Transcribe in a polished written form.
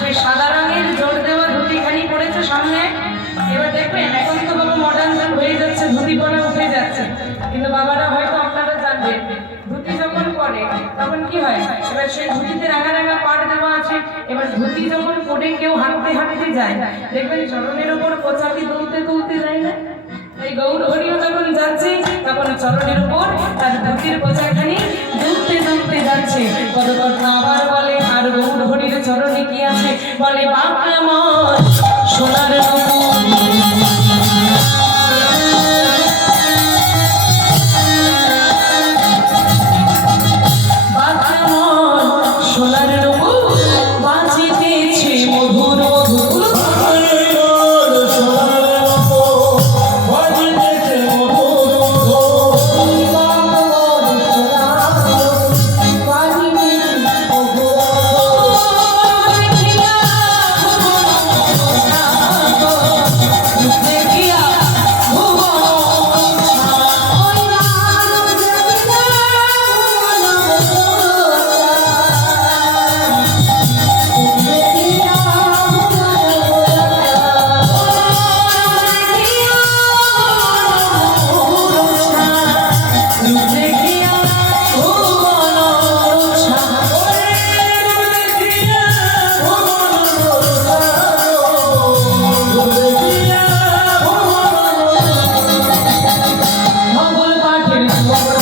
সেই সাদা রঙের জোর দেওয়া ধুতিখানি পড়েছে সামনে। এবার দেখবেন এখন তো বাবা মডার্ন যুগ হয়ে যাচ্ছে, ধুতি পরা উঠে যাচ্ছে, কিন্তু বাবারা হয়তো আপনারা জানবেন ধুতি যখন পরে তখন কি হয়, এবার সেই ধুতিতে রাঙা রাঙা পাট দেওয়া আছে। এবার ধুতি যখন পরে কেউ হাঁটতে হাঁটতে যায়, দেখবেন চরণের ওপর কোচাটি তুলতে তুলতে যায় না? এই গৌর হরিও যখন যাচ্ছে তখন চরণের উপর তার ধুতির কোচাখানি দুলতে দুলতে যাচ্ছে। কত কথা আবার বলে, আর গৌর হরির চরণে কি আছে বলে, বাঁকা মন সোনার What